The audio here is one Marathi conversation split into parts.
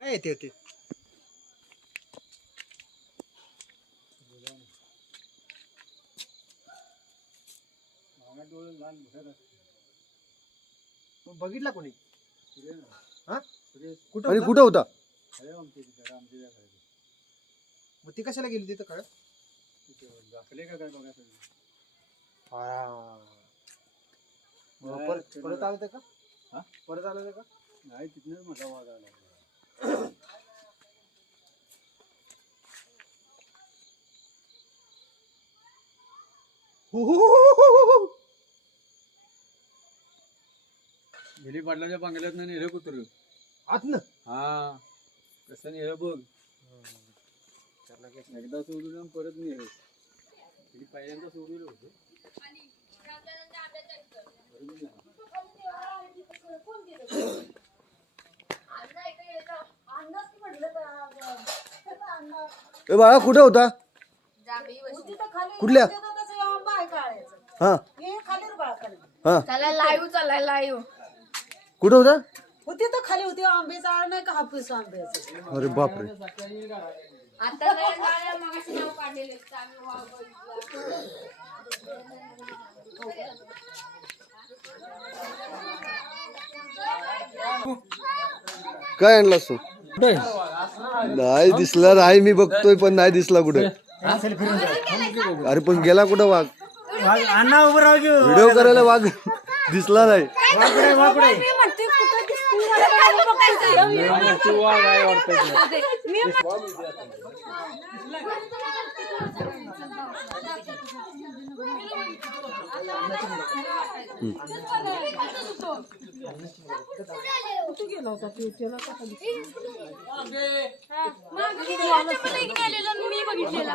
काय येते ते बघितला कोणी? आणि कुठं होता? मग ती कशाला गेली तिथं काय? परत आलं का? परत आलं का? नाही, तिथनच मोठा वाघ आला. गेली पाटलाच्या बांगल्यात नेलं कुत्र आत ना हा कसं नेलं बघ. एकदा सोडून परत नेलं. पहिल्यांदा सोडलं होतं. ए बाळा कुठे होता? कुठल्या? हा हा चला लाईव्ह चाललाय लाईव्ह. कुठं होता? होती तर खाली होती. आंबे झाड नाही का हापूस आंब्याचं. अरे बापरे. आता नाही गाड्या मगाशी नाव काढलेले आम्ही वाव बघितला. काय आणलास तू? नाही दिसला नाही. मी बघतोय पण नाही दिसला कुठे. अरे पण गेला कुठं वाघ? व्हिडिओ करायला वाघ दिसला नाही. मी बघितलेला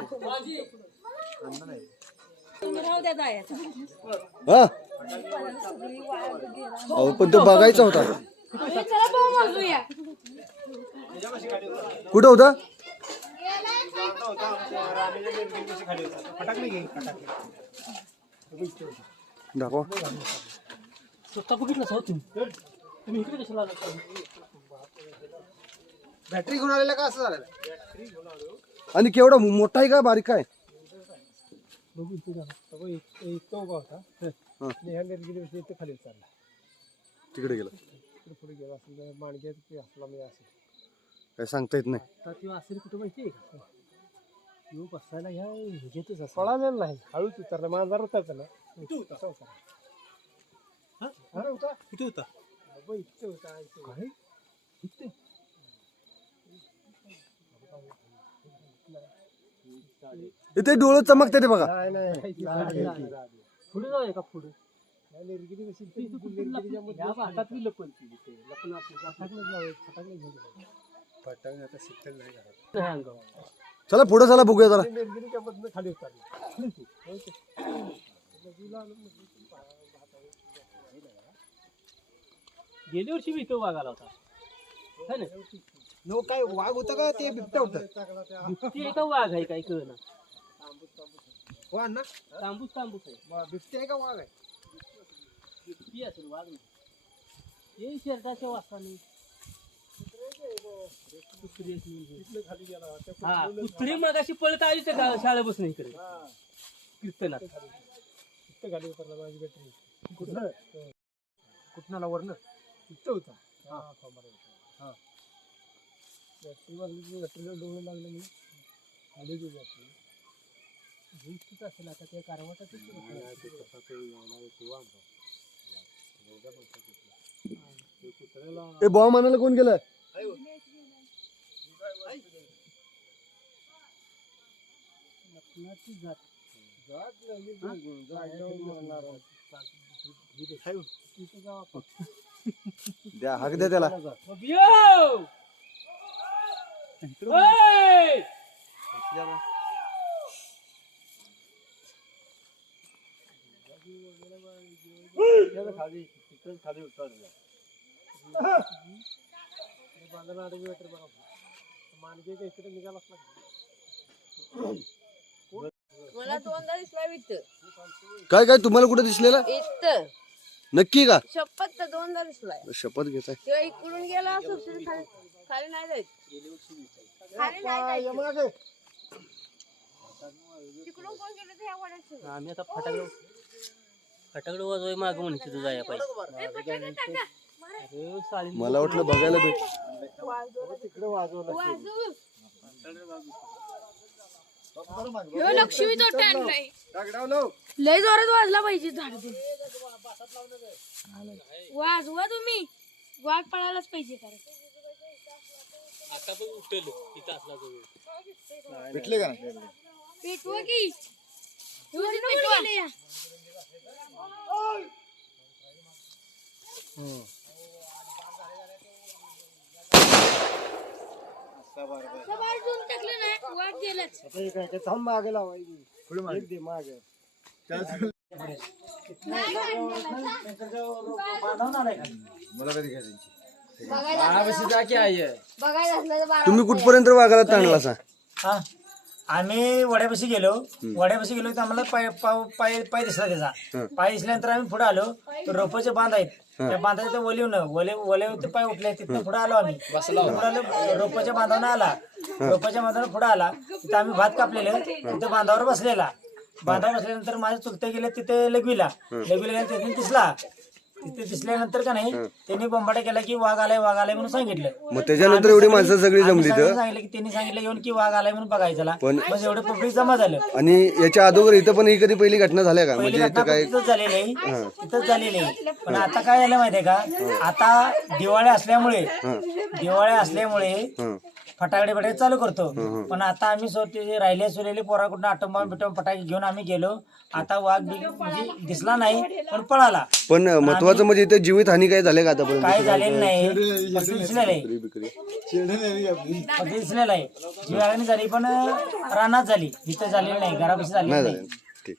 हा अहो पण तो बघायचा होता. चला भाऊ मोजूया. कुठं होता? दाखवा. स्वतः बघितलं सर तुम्ही इकडे कशाला आला? बॅटरी घेऊन आलेला का असं झालं? आणि केवढा मोठा आहे का बारीक आहे? इतका उभा होता. इथे खाली चालला. तिकडे गेला. पुढे गेला असेल माणग्यात असला मी असेल काय सांगता येत नाही. आता किंवा असेल कुठं माहिती का? येऊ बसायला ह्या ह्याच्यातच असं पळालेला नाही. हळूच उतरला. माझा होता ना. किती होता? किती होता? इतकं होता. काय इथे डोळे चमकते ते बघा. पुढे जाऊया का? पुढे निर्गिरी हातातली लपण लपण आता शिकल नाही अंगावर. चला पुढे चला बघूया जरा. निर्गिरीच्या मधनं खाली उतरली. गेल्या वर्षी मी इथं वाघ आला होता. नो काय वाघ होता का ते बिबट्या होतं? बिबटी आहे का वाघ आहे काय कळना. हो अण्णा तांबूस आहे. बिबट्या आहे का वाघ आहे? बिबटी असेल वाघ नाही. हे शर्टाच्या वासाने कुत्री मगाशी पळत आली तर शाळा बसून इकडे कीर्तनात खाली उतरला. माझी बॅटरी कुठनाला वरनं इथं होता. बॅटरीला डोळे लागले मी खाली गेली आपली भूतच असेल. आता त्या कारवाटाच ए बॉम्ब मानायला कोण गेलाय? द्या हाक द्या त्याला. खाली उतरला. मानगे का इकडे निघाला असला. मला दोनदा दिसला इथं. काय काय तुम्हाला कुठे दिसलेला? इथं नक्की का? शपथ तर दोनदा दिसलाय. शपथ घेताय. किंवा इकडून गेला असं खाली नाही जायचं. गेल्या वर्षी विकायचं. खाली नाही जायचं. मागे तिकडून कोण गेलं तर ह्या वड्याचं. आम्ही आता फटाकडे वाजवाय मागं म्हणे तिथं जाया पाहिजे. ए, फटाके टाका. अरे साली मला वाटलं बघायला भेट तिकडे वाजवलं वाजू. ह्यो लक्ष्मी तोटा आणलाय. लय जोरात वाजला पाहिजे झाड ते. वाजवा तुम्ही. वाघ पळायलाच पाहिजे कारण. आता पण उठल तिथं असला जवळ. भेटले का नाही पेटवा की. पेटवा. सवार टाकलं नाही वाघ गेलाच. काय थांब मागे लावायची एक दे मागे तुम्ही कुठपर्यंत वाघाला ताणला असा हा आम्ही वड्यापाशी गेलो तर आम्हाला पाय दिसला त्याचा पाय दिसल्यानंतर आम्ही पुढे आलो तर रोपाचे बांध आहेत त्या बांधाचे वले ते पाय उठले तिथं पुढे आलो आम्ही पुढे आलो रोपाच्या बांधावर आला रोपाच्या बांधावर पुढे आला तिथं आम्ही भात कापलेलं तिथे बांधावर बसलेला बांधावर बसल्यानंतर माझे चुलते गेले तिथे लगवीला तिथे दिसला तिथे दिसल्यानंतर का नाही त्यांनी बोंबाटा केला की वाघ आलाय म्हणून सांगितलं मग त्याच्यानंतर एवढी माणसं सगळी जमली तर सांगितलं की त्यांनी सांगितलं येऊन की वाघ आलाय म्हणून बघायचा पण एवढं पब्लिक जमा झालं आणि याच्या अगोदर इथं पण ही कधी पहिली घटना झाल्या का पहिली म्हणजे घटना इथं काय तिथंच झालेली आहे पण आता काय झालं माहितीये का आता दिवाळी असल्यामुळे फटाकडे चालू करतो पण आता आम्ही स्वतः राहिले सुरेले पोरा कुठं आटंबा बिटंबा फटाके घेऊन आम्ही गेलो आता वाघ म्हणजे दिसला नाही पण पळाला पण महत्वाचं म्हणजे इथे जीवित हानी काय झाले का आतापर्यंत काय झालेलं नाही फक्त दिसलेलं आहे जीवानी झाली पण रानात झाली इथं झालेली नाही घरापाशी झाली नाही नाही झाले ठीक